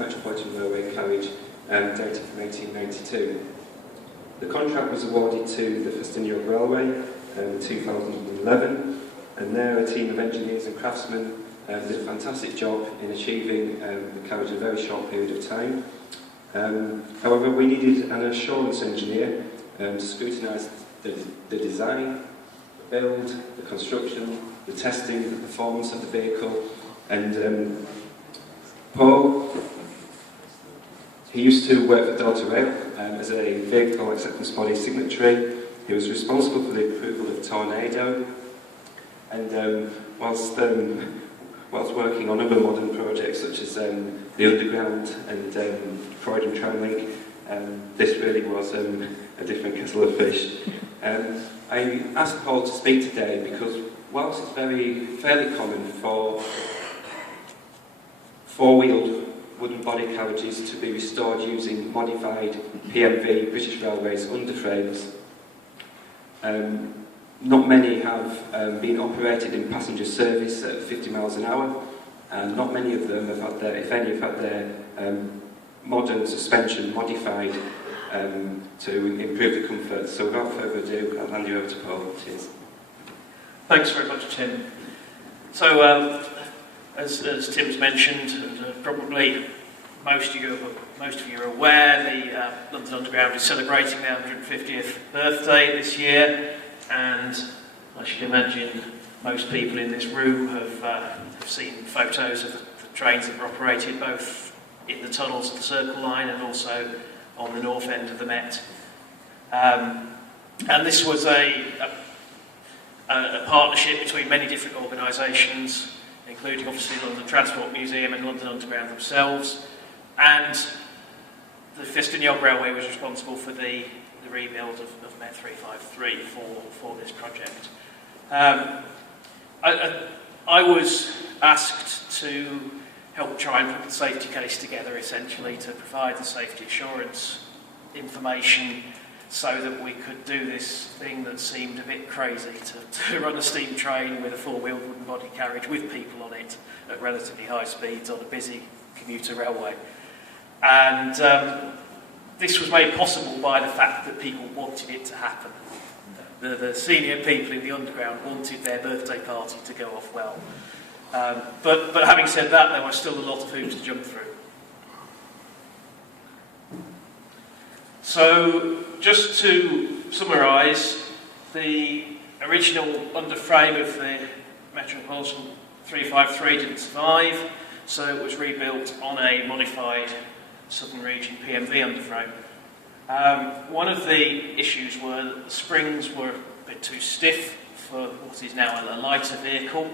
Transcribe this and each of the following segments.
Metropolitan Railway Carriage dated from 1892. The contract was awarded to the Festiniog Railway in 2011, and there a team of engineers and craftsmen did a fantastic job in achieving the carriage in a very short period of time. However, we needed an assurance engineer to scrutinise the design, the build, the construction, the testing, the performance of the vehicle, and Paul, he used to work for Delta Rail as a vehicle acceptance body signatory. He was responsible for the approval of Tornado, and whilst working on other modern projects such as the Underground and Croydon Tramlink, this really was a different kettle of fish. I asked Paul to speak today because whilst it's fairly common for four-wheeled wooden body carriages to be restored using modified PMV British Railways underframes, not many have been operated in passenger service at 50 miles an hour, and not many of them have had their, if any, have had their modern suspension modified to improve the comfort. So without further ado, I'll hand you over to Paul. Cheers. Thanks very much, Tim. So, as Tim's mentioned, and probably most of you are aware, the London Underground is celebrating their 150th birthday this year, and I should imagine most people in this room have seen photos of the trains that were operated both in the tunnels of the Circle Line and also on the north end of the Met. And this was a partnership between many different organisations, including obviously London Transport Museum and London Underground themselves, and the Festiniog Railway was responsible for the rebuild of Met 353 for this project. I was asked to help try and put the safety case together, essentially, to provide the safety assurance information so that we could do this thing that seemed a bit crazy, to run a steam train with a four-wheeled wooden body carriage with people on it at relatively high speeds on a busy commuter railway. And this was made possible by the fact that people wanted it to happen. The senior people in the Underground wanted their birthday party to go off well. But having said that, there were still a lot of hoops to jump through. So, just to summarise, the original underframe of the Metropolitan 353 didn't survive, so it was rebuilt on a modified Southern Region PMV underframe. One of the issues were that the springs were a bit too stiff for what is now a lighter vehicle,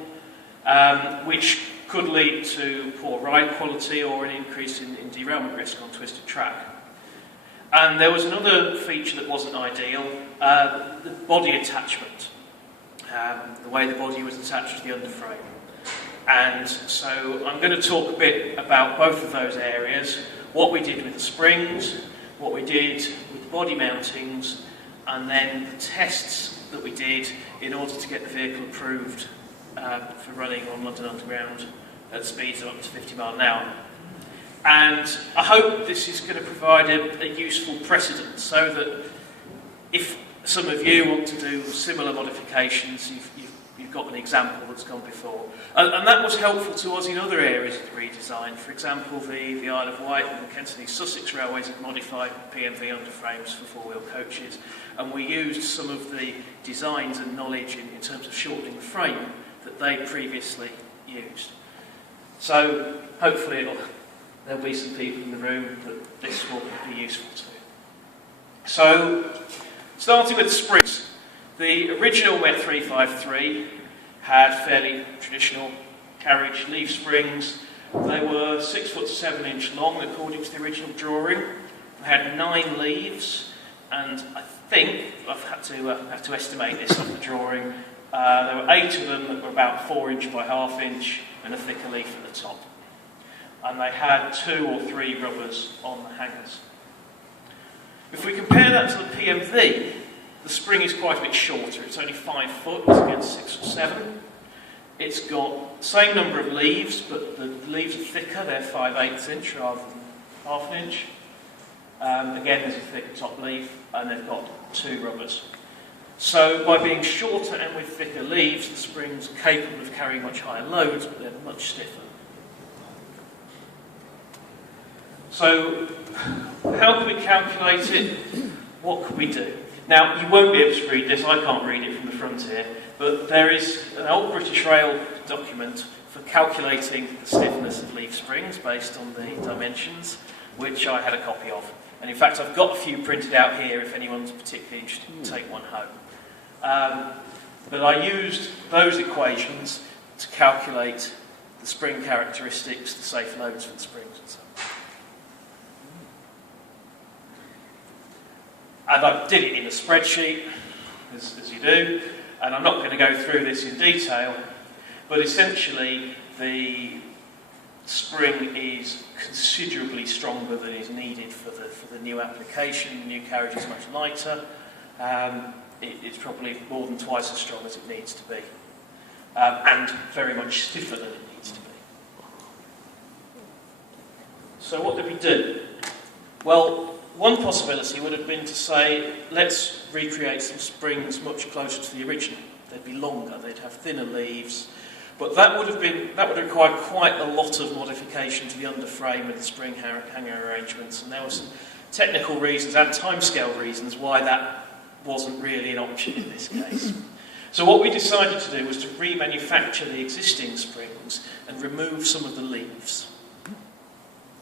which could lead to poor ride quality or an increase in derailment risk on twisted track. And there was another feature that wasn't ideal, the body attachment, the way the body was attached to the underframe. And so I'm going to talk a bit about both of those areas, what we did with the springs, what we did with the body mountings, and then the tests that we did in order to get the vehicle approved for running on London Underground at speeds of up to 50 miles an hour. And I hope this is going to provide a useful precedent so that if some of you want to do similar modifications, you've got an example that's gone before. And that was helpful to us in other areas of the redesign. For example, the Isle of Wight and the Kent and East Sussex Railways have modified PMV underframes for four-wheel coaches, and we used some of the designs and knowledge in terms of shortening the frame that they previously used. So hopefully there'll be some people in the room that this will be useful to. So, starting with the springs. The original Met 353 had fairly traditional carriage leaf springs. They were 6 foot 7 inch long according to the original drawing. They had 9 leaves, and I think I've had to estimate this on the drawing. There were 8 of them that were about 4 inch by half inch and a thicker leaf at the top. And they had 2 or 3 rubbers on the hangers. If we compare that to the PMV, the spring is quite a bit shorter. It's only 5 foot against 6 or 7. It's got the same number of leaves, but the leaves are thicker. They're 5/8 inch rather than half an inch. Again, there's a thick top leaf, and they've got 2 rubbers. So by being shorter and with thicker leaves, the springs are capable of carrying much higher loads, but they're much stiffer. So how can we calculate it? What can we do? Now, you won't be able to read this, I can't read it from the front here, but there is an old British Rail document for calculating the stiffness of leaf springs based on the dimensions, which I had a copy of. And in fact, I've got a few printed out here if anyone's particularly interested to take one home. But I used those equations to calculate the spring characteristics, the safe loads for the springs and so on. And I did it in a spreadsheet, as you do, and I'm not going to go through this in detail, but essentially the spring is considerably stronger than is needed for the new application. The new carriage is much lighter. It's probably more than twice as strong as it needs to be, and very much stiffer than it needs to be. So what did we do? Well, one possibility would have been to say, let's recreate some springs much closer to the original. They'd be longer, they'd have thinner leaves, but that would require quite a lot of modification to the underframe and the spring hanger arrangements, and there were some technical reasons and timescale reasons why that wasn't really an option in this case. So what we decided to do was to remanufacture the existing springs and remove some of the leaves.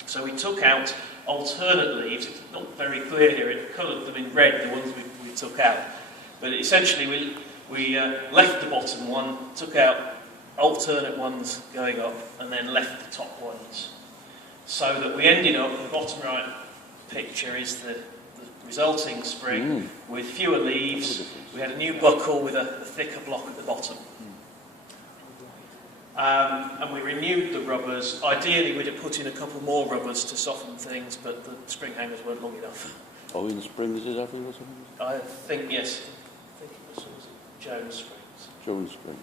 So we took out alternate leaves. It's not very clear here, it coloured them in red, the ones we took out. But essentially we left the bottom one, took out alternate ones going up, and then left the top ones. So that we ended up, the bottom right picture is the resulting spring with fewer leaves. We had a new buckle with a thicker block at the bottom. And we renewed the rubbers. Ideally, we'd have put in a couple more rubbers to soften things, but the spring hangers weren't long enough. Oh, in the springs, is that or something? I think, yes. I think it was Jones Springs. Jones Springs.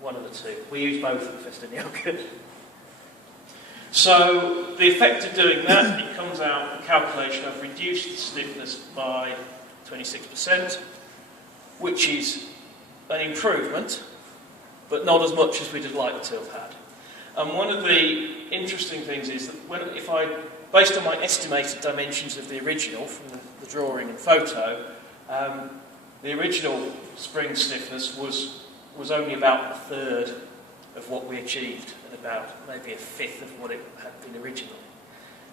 One of the two. We used both at the Festiniog. So, the effect of doing that, it comes out, the calculation, I've reduced the stiffness by 26%, which is an improvement, but not as much as we'd have liked to have had. And one of the interesting things is that based on my estimated dimensions of the original from the drawing and photo, the original spring stiffness was only about a third of what we achieved, and about maybe a fifth of what it had been originally.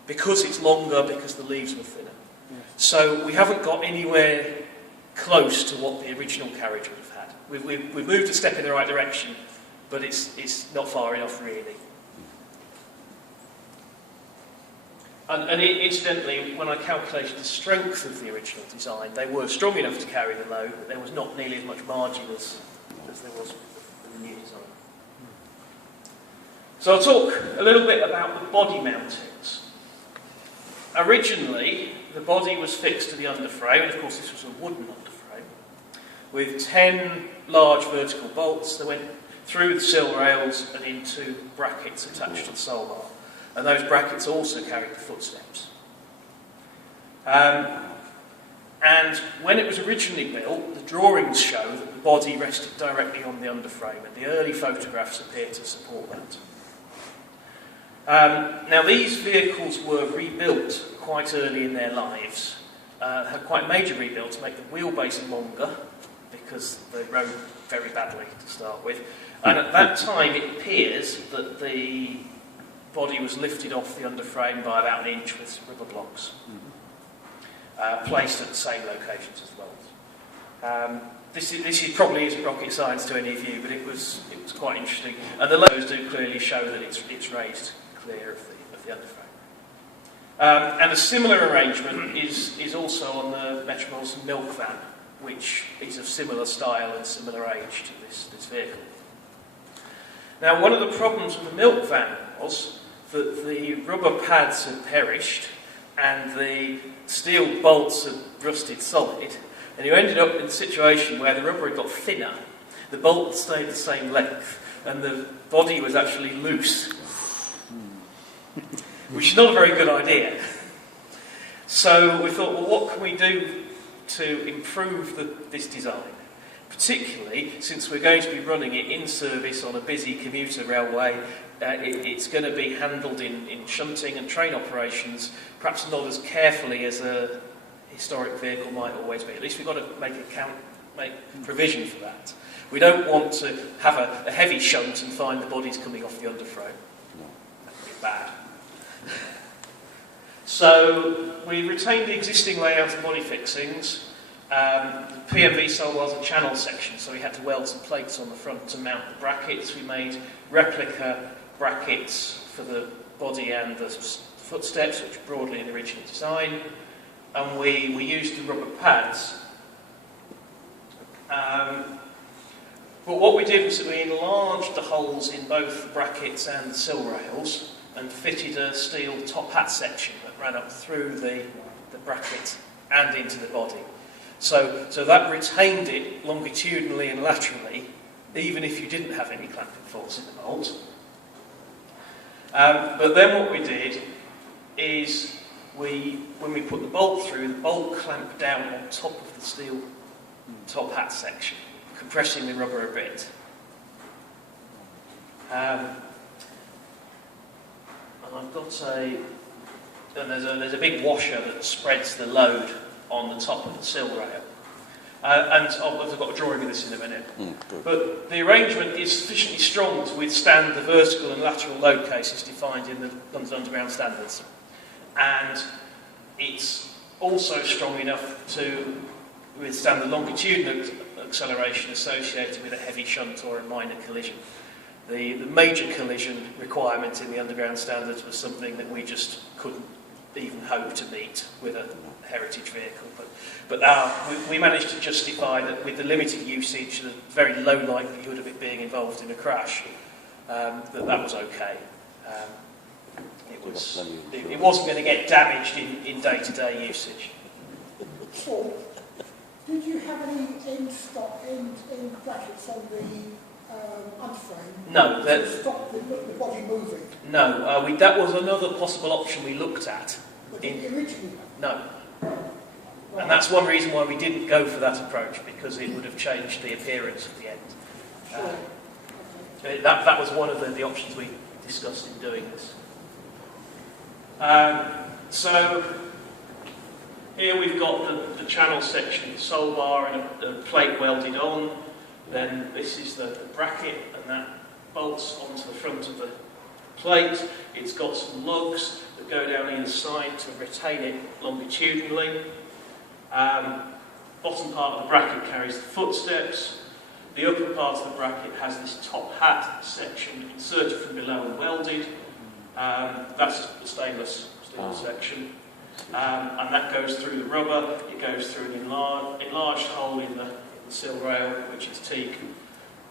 Because it's longer, because the leaves were thinner. Yes. So we haven't got anywhere close to what the original carriage would have had. We've moved a step in the right direction, but it's not far enough really. And incidentally, when I calculated the strength of the original design, they were strong enough to carry the load, but there was not nearly as much margin as there was with the new design. So I'll talk a little bit about the body mountings. Originally, the body was fixed to the underframe, and of course this was a wooden underframe, with 10 large vertical bolts that went through the sill rails and into brackets attached to the sole bar. And those brackets also carried the footsteps. And when it was originally built, the drawings show that the body rested directly on the underframe, and the early photographs appear to support that. Now these vehicles were rebuilt quite early in their lives, had quite major rebuild to make the wheelbase longer, because they rode very badly to start with. And at that time it appears that the body was lifted off the underframe by about an inch with rubber blocks, placed at the same locations as well. This probably isn't rocket science to any of you, but it was quite interesting. And the logos do clearly show that it's raised clear of the underframe. And a similar arrangement is also on the Metropolitan milk van, which is of similar style and similar age to this vehicle. Now, one of the problems with the milk van was that the rubber pads had perished and the steel bolts had rusted solid, and you ended up in a situation where the rubber had got thinner, the bolt stayed the same length, and the body was actually loose, which is not a very good idea. So we thought, well, what can we do to improve this design? Particularly since we're going to be running it in service on a busy commuter railway, it's going to be handled in shunting and train operations, perhaps not as carefully as a historic vehicle might always be. At least we've got to make provision for that. We don't want to have a heavy shunt and find the bodies coming off the underframe. That would be bad. So we retained the existing layout of body fixings. PMV sold was a channel section, so we had to weld some plates on the front to mount the brackets. We made replica brackets for the body and the footsteps, which were broadly in the original design, and we used the rubber pads. But what we did was that we enlarged the holes in both the brackets and the sill rails and fitted a steel top hat section that ran up through the bracket and into the body. So that retained it longitudinally and laterally, even if you didn't have any clamping force in the bolt. But then what we did is, when we put the bolt through, the bolt clamped down on top of the steel top hat section, compressing the rubber a bit. And I've got there's a big washer that spreads the load on the top of the sill rail. And I've got a drawing of this in a minute. But the arrangement is sufficiently strong to withstand the vertical and lateral load cases defined in the London Underground standards. And it's also strong enough to withstand the longitudinal acceleration associated with a heavy shunt or a minor collision. The major collision requirement in the Underground standards was something that we just couldn't even hope to meet with a heritage vehicle, but we managed to justify that with the limited usage, the very low likelihood of it being involved in a crash, that was okay. It wasn't going to get damaged in day-to-day usage. Paul, did you have any in brackets on the underframe? No. To stop the body moving? No, that was another possible option we looked at. Originally? No. And that's one reason why we didn't go for that approach, because it would have changed the appearance of the end. That was one of the options we discussed in doing this. So here we've got the channel section, the sole bar and a plate welded on. Then this is the bracket, and that bolts onto the front of the plate. It's got some lugs that go down either side to retain it longitudinally. Bottom part of the bracket carries the footsteps. The upper part of the bracket has this top hat section inserted from below and welded. That's the stainless steel section. And that goes through the rubber. It goes through an enlarged hole in the sill rail, which is teak,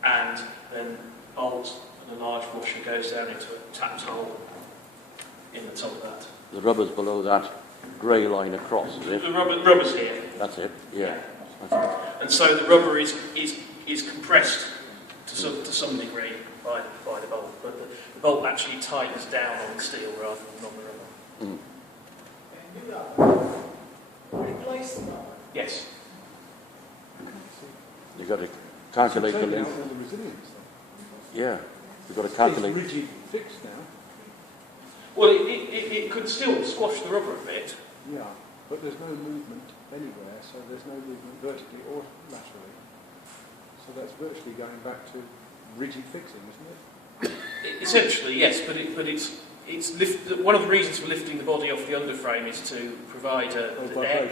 and then bolt and a large washer goes down into a tapped hole in the top of that. The rubber's below that grey line across, is it? The rubber's here. That's it, yeah. And so the rubber is compressed to some degree by the bolt, but the bolt actually tightens down on the steel rather than on the rubber. And you replace the rubber? Yes. You've got to calculate the length. All the resilience, Yeah, you've got to calculate. It's rigid fixed now. Well, it could still squash the rubber a bit. Yeah, but there's no movement anywhere, so there's no movement vertically or laterally. So that's virtually going back to rigid fixing, isn't it? Essentially, yes, but one of the reasons for lifting the body off the underframe is to provide air,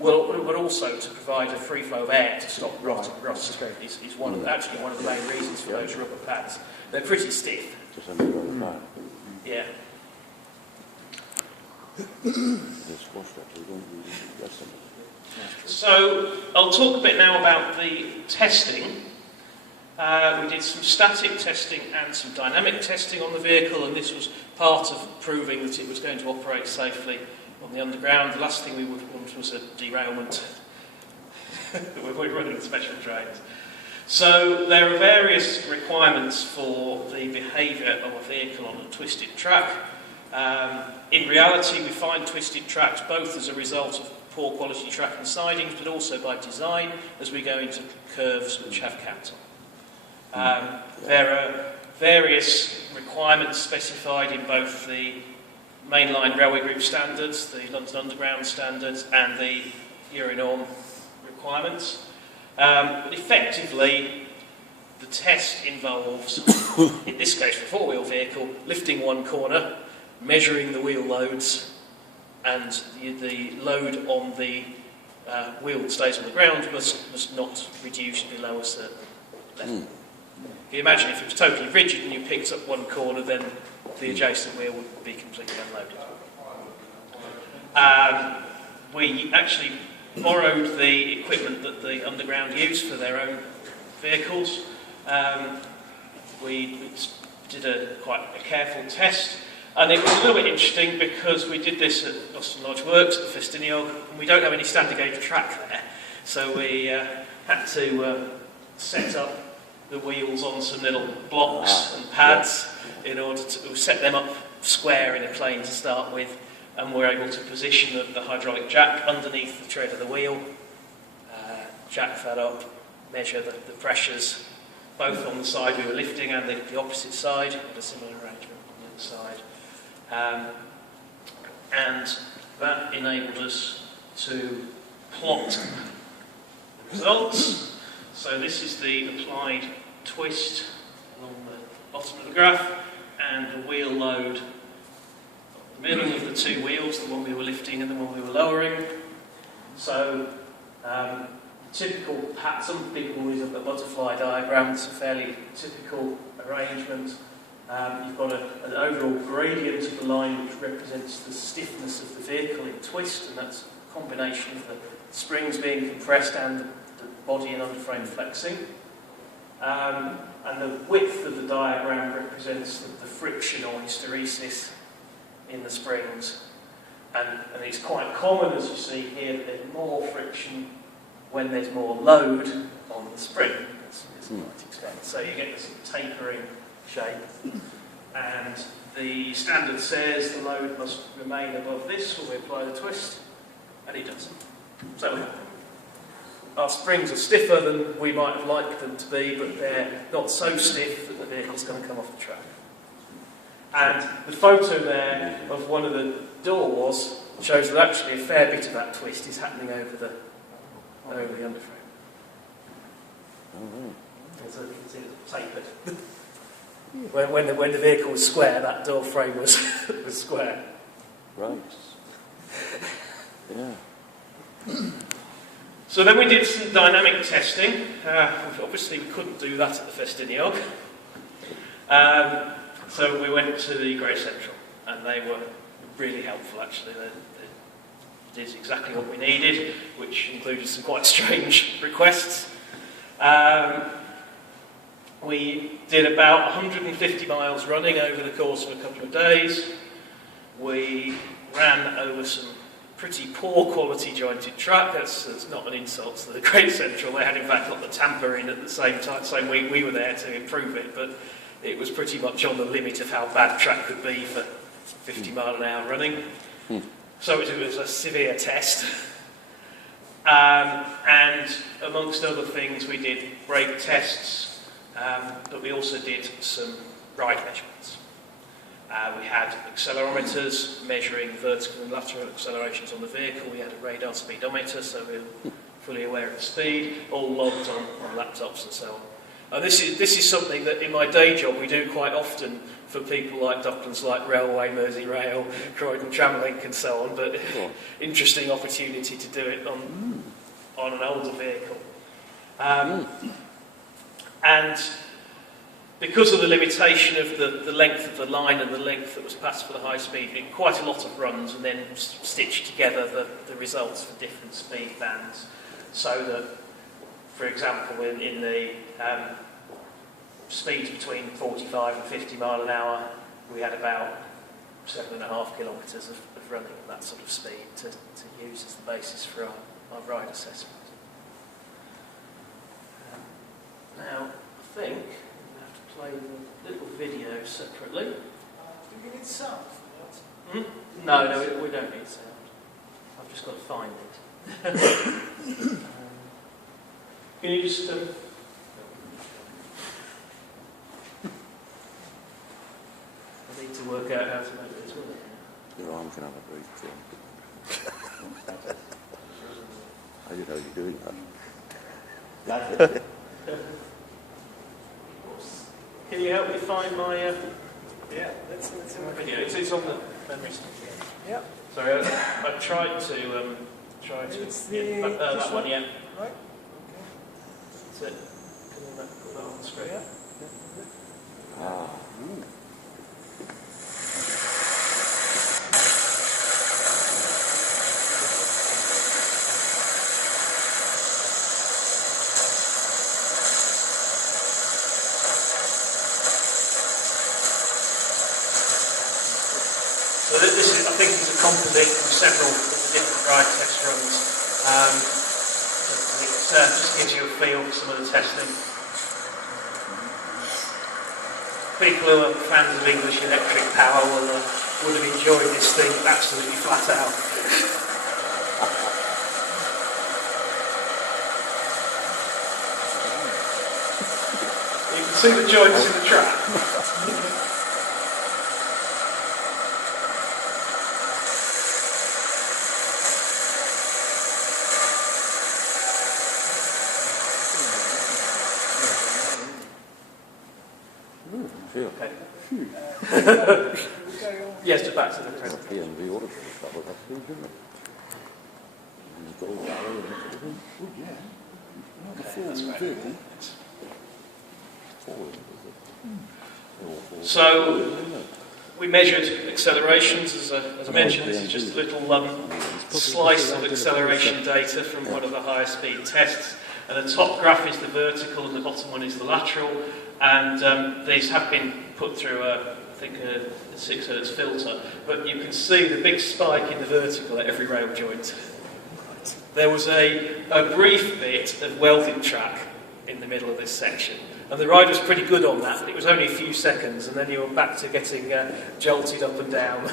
but also to provide a free flow of air to stop rust. Okay. Is one of the main reasons for those rubber pads. They're pretty stiff. Just undergo the back. Yeah. They're squashed up, so you don't really rest them. So I'll talk a bit now about the testing. We did some static testing and some dynamic testing on the vehicle, and this was part of proving that it was going to operate safely on the underground. The last thing we would want was a derailment. We're running special trains. So there are various requirements for the behaviour of a vehicle on a twisted track. In reality, we find twisted tracks both as a result of poor quality track and sidings, but also by design as we go into curves which have caps on. There are various requirements specified in both the mainline railway group standards, the London Underground standards, and the Euronorm requirements. But effectively, the test involves, in this case for a four-wheel vehicle, lifting one corner, measuring the wheel loads, and the load on the wheel that stays on the ground must not reduce below a certain level. If you imagine if it was totally rigid and you picked up one corner, then the adjacent wheel would be completely unloaded. We actually borrowed the equipment that the Underground use for their own vehicles. We did quite a careful test, and it was a little bit interesting because we did this at Austin Lodge Works at the Festiniog, and we don't have any standard gauge track there, so we had to set up the wheels on some little blocks and pads in order to set them up square in a plane to start with, and we're able to position the hydraulic jack underneath the tread of the wheel, jack that up, measure the pressures both on the side we were lifting and the opposite side, with a similar arrangement on the other side. And that enabled us to plot the results. So this is the applied twist along the bottom of the graph, and the wheel load in the middle of the two wheels, the one we were lifting and the one we were lowering. So typical pattern, some people use a butterfly diagram. It's a fairly typical arrangement. You've got an overall gradient of the line which represents the stiffness of the vehicle in twist, and that's a combination of the springs being compressed and the body and underframe flexing. And the width of the diagram represents the friction or hysteresis in the springs. And it's quite common, as you see here, that there's more friction when there's more load on the spring, to quite extent. So you get this tapering shape. And the standard says the load must remain above this when we apply the twist, and it doesn't. So our springs are stiffer than we might have liked them to be, but they're not so stiff that the vehicle's going to come off the track. And the photo there of one of the doors shows that actually a fair bit of that twist is happening over the underframe. So you can see it's tapered. When the vehicle was square, that door frame was square. Right. Yeah. So then we did some dynamic testing. Obviously we couldn't do that at the Festiniog. So we went to the Great Central, and they were really helpful actually. They did exactly what we needed, which included some quite strange requests. We did about 150 miles running over the course of a couple of days. We ran over some pretty poor quality jointed track. That's not an insult to the Great Central. They had in fact got the tamper in at the same week we were there to improve it, but it was pretty much on the limit of how bad track could be for 50 mile an hour running. So it was a severe test. And amongst other things, we did brake tests, but we also did some ride measurements. We had accelerometers measuring vertical and lateral accelerations on the vehicle. We had a radar speedometer, so we were fully aware of the speed, all logged on laptops and so on. This is something that in my day job we do quite often for people like Docklands Light Railway, Merseyrail, Croydon Tramlink and so on, but interesting opportunity to do it on an older vehicle. And because of the limitation of the length of the line and the length that was passed for the high speed, we did quite a lot of runs and then stitched together the results for different speed bands, so that, for example, in the speeds between 45 and 50 mile an hour, we had about 7.5 kilometres of running at that sort of speed to use as the basis for our ride assessment. Now, I think I'm going to have to play the little video separately. Do you need sound for that? No, we don't need sound. I've just got to find it. Can you just... I need to work out how to make this work. Your arm can have a break, John. How do you know you're doing that? Can you help me find my Yeah, that's in the video? It's on the memory stick. Yeah. Sorry, I tried to It's yeah, the- that this one, one? yeah. Right. That's it. Can you put that on the screen? Yeah. Ah. So this is, I think, is a composite from several of the different ride test runs. It just gives you a feel for some of the testing. People who are fans of English electric power would have enjoyed this thing absolutely flat out. You can see the joints in the track. Feel. Okay. We carry on. Yes, just back to the present. PNV order, that would have to, didn't it? And the gold barrel and everything. Oh, yeah. Okay, that's right. Vehicle. Forward, is it? So we measured accelerations, as I mentioned. This is just a little slice of acceleration data from one of the higher speed tests. And the top graph is the vertical and the bottom one is the lateral. And these have been put through, I think, a 6 Hz filter. But you can see the big spike in the vertical at every rail joint. There was a brief bit of welded track in the middle of this section. And the ride was pretty good on that, but it was only a few seconds, and then you were back to getting jolted up and down.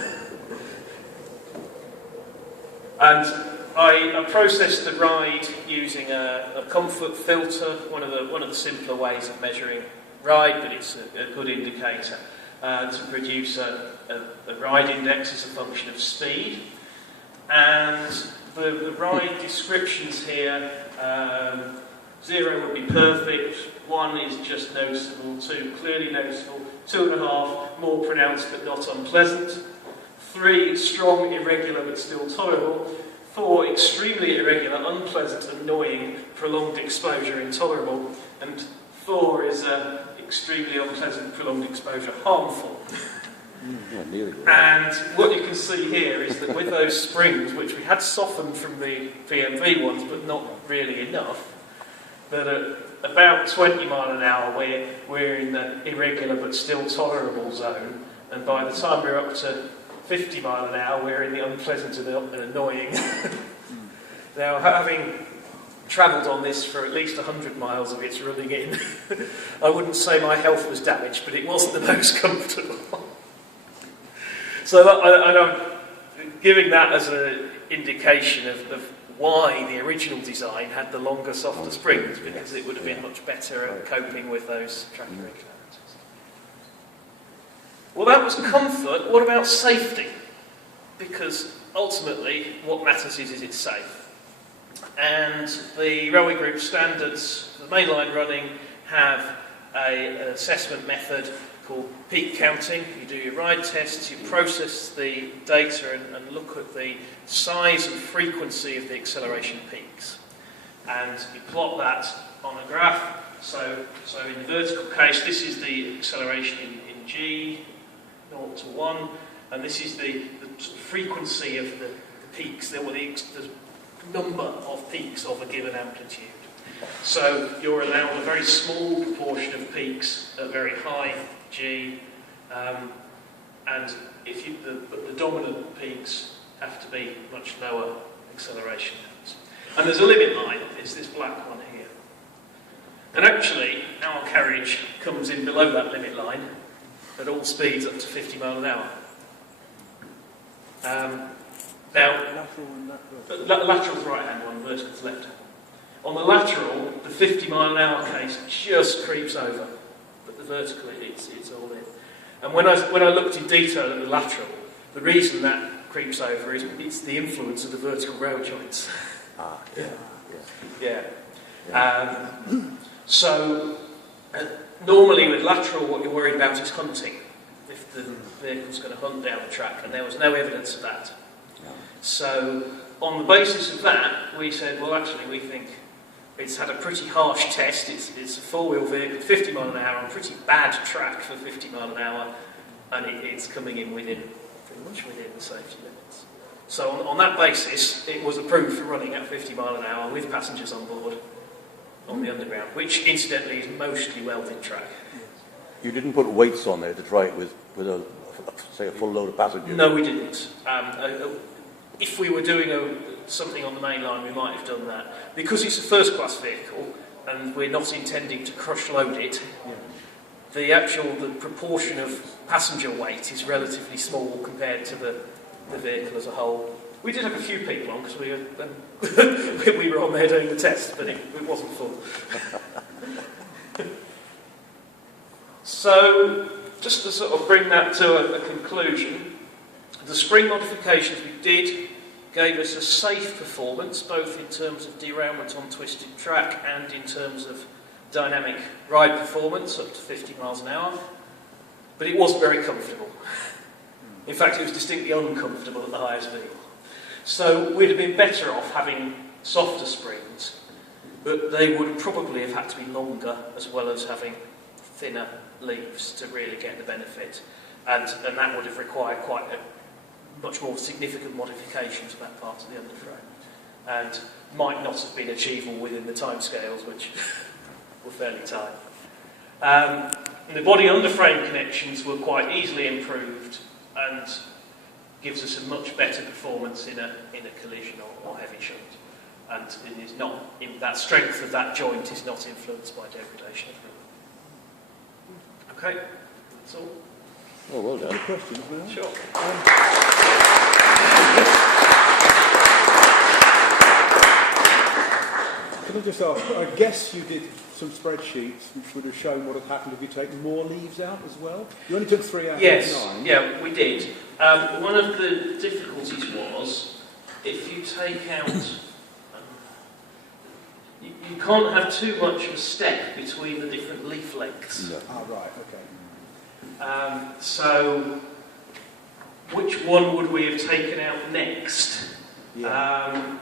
And I processed the ride using a comfort filter, one of the simpler ways of measuring ride, but it's a good indicator, to produce a ride index as a function of speed. And the ride descriptions here, 0 would be perfect, 1 is just noticeable, 2 clearly noticeable, 2.5 more pronounced but not unpleasant, 3 strong, irregular but still tolerable, 4 extremely irregular, unpleasant, annoying, prolonged exposure, intolerable, and 4 is extremely unpleasant, prolonged exposure, harmful. Yeah, nearly. And what you can see here is that with those springs, which we had softened from the PMV ones, but not really enough, that at about 20 mile an hour we're in the irregular but still tolerable zone, and by the time we're up to 50 mile an hour we're in the unpleasant and annoying. Now, having travelled on this for at least 100 miles of its running in, I wouldn't say my health was damaged, but it wasn't the most comfortable. So I'm giving that as an indication of why the original design had the longer, softer springs, because it would have been much better at coping with those track irregularities. Well, that was comfort. What about safety? Because ultimately, what matters is it's safe. And the Railway Group standards for the mainline running have an assessment method called peak counting. You do your ride tests, you process the data and look at the size and frequency of the acceleration peaks. And you plot that on a graph. So in the vertical case, this is the acceleration in G, 0 to 1, and this is the frequency of the peaks, the number of peaks of a given amplitude. So you're allowed a very small proportion of peaks at very high G, and the dominant peaks have to be much lower acceleration levels. And there's a limit line, it's this black one here. And actually, our carriage comes in below that limit line at all speeds up to 50 mile an hour. Now, Lateral and that. lateral's right-hand one, vertical's left-hand one. On the lateral, the 50 mile an hour case just creeps over, but the vertical, it's all in. And when I looked in detail at the lateral, the reason that creeps over is it's the influence of the vertical rail joints. Ah, yeah. Yeah. So, normally with lateral, what you're worried about is hunting. If the vehicle's going to hunt down the track, and there was no evidence of that. Yeah. So, on the basis of that, we said, well, actually, we think it's had a pretty harsh test. It's a four-wheel vehicle, 50 mile an hour, on pretty bad track for 50 mile an hour, and it's coming in pretty much within the safety limits. So, on that basis, it was approved for running at 50 mile an hour with passengers on board on the underground, which incidentally is mostly welded track. You didn't put weights on there to try it with say, a full load of passengers? No, we didn't. If we were doing something on the main line, we might have done that. Because it's a first-class vehicle, and we're not intending to crush-load it, the proportion of passenger weight is relatively small compared to the vehicle as a whole. We did have a few people on, because we were on there doing the test, but it wasn't full. So, just to sort of bring that to a conclusion, the spring modifications we did gave us a safe performance, both in terms of derailment on twisted track and in terms of dynamic ride performance, up to 50 miles an hour, but it wasn't very comfortable. In fact, it was distinctly uncomfortable at the highest speed. So we'd have been better off having softer springs, but they would probably have had to be longer, as well as having thinner leaves to really get the benefit, and that would have required quite a much more significant modification to that part of the underframe, and might not have been achievable within the timescales, which were fairly tight. The body underframe connections were quite easily improved, and gives us a much better performance in a collision or heavy shunt, and it is not that strength of that joint is not influenced by degradation of rubber. Okay, that's all. Oh, well done. Any questions now? Sure. Can I just ask, I guess you did some spreadsheets which would have shown what had happened if you take more leaves out as well? You only took 3 out of 9. Yeah, we did. One of the difficulties was, if you take out... you can't have too much of a step between the different leaf lengths. No. Ah, right, okay. So, which one would we have taken out next? Yeah.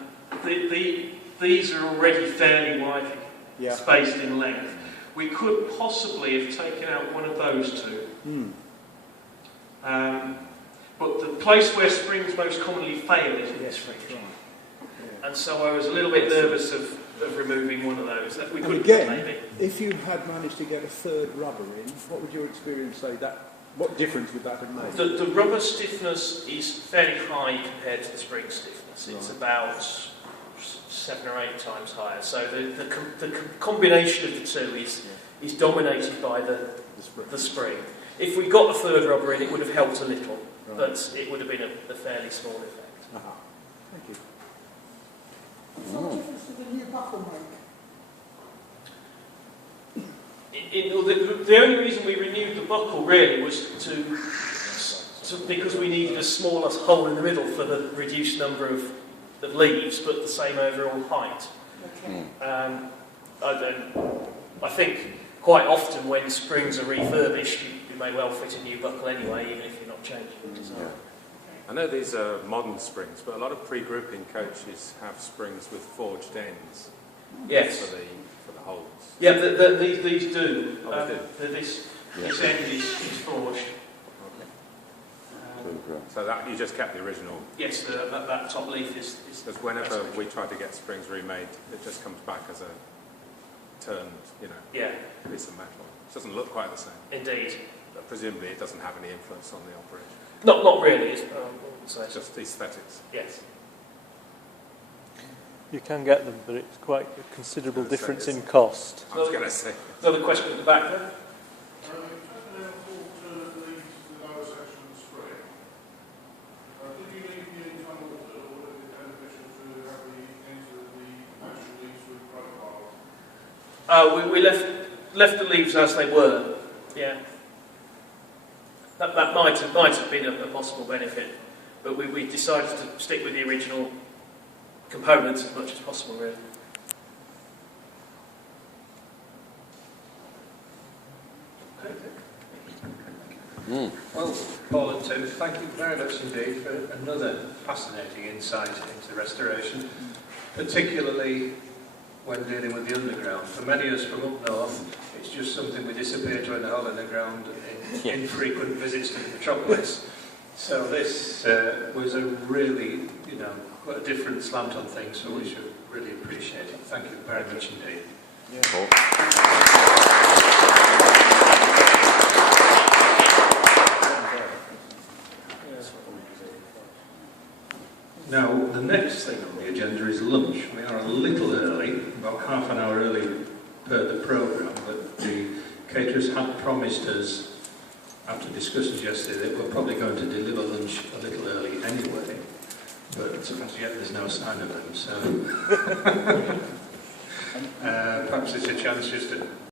These are already fairly widely Yeah. spaced in length. We could possibly have taken out one of those two. But the place where springs most commonly fail is in this region. Right. Yeah. And so I was a little bit nervous of removing one of those. That we And could again, maybe. if you had managed to get a third rubber in, what would your experience say that? What difference would that have made? The rubber stiffness is fairly high compared to the spring stiffness. It's about 7 or 8 times higher. So the combination of the two is dominated by the spring. If we got a third rubber in, it would have helped a little, but it would have been a fairly small effect. Aha. Thank you. What difference did the new buckle make? The only reason we renewed the buckle really was because we needed a smaller hole in the middle for the reduced number of leaves, but the same overall height. Okay. I think quite often when springs are refurbished, you may well fit a new buckle anyway, even if you're not changing the design. Yeah. I know these are modern springs, but a lot of pre-grouping coaches have springs with forged ends. Yes. For the holes. Yeah, these do. Oh, they do. This end is forged. So, So that you just kept the original. Yes, that top leaf is Because whenever we try to get springs remade, it just comes back as a turned, Yeah, piece of metal. It doesn't look quite the same. indeed. But presumably it doesn't have any influence on the operation. Not really. I wouldn't say It's so. just aesthetics. Yes. You can get them, but it's quite a considerable I was gonna difference say, in cost. I was going to say. Another question at the back there. We left the leaves as they were. Yeah. That might have been a possible benefit, but we decided to stick with the original components as much as possible, really. Well, Paul and Tim, thank you very much indeed for another fascinating insight into restoration, particularly when dealing with the underground. For many of us from up north, it's just something we disappear to in the hole in the ground in infrequent visits to the metropolis. So this was a really, quite a different slant on things, so we should really appreciate it. Thank you very much indeed. Now, the next thing on the agenda is lunch. We are a little early, about half an hour early per the programme, but the caterers had promised us, after discussions yesterday, that we're probably going to deliver lunch a little early anyway, but as yet there's no sign of them, so perhaps it's a chance just to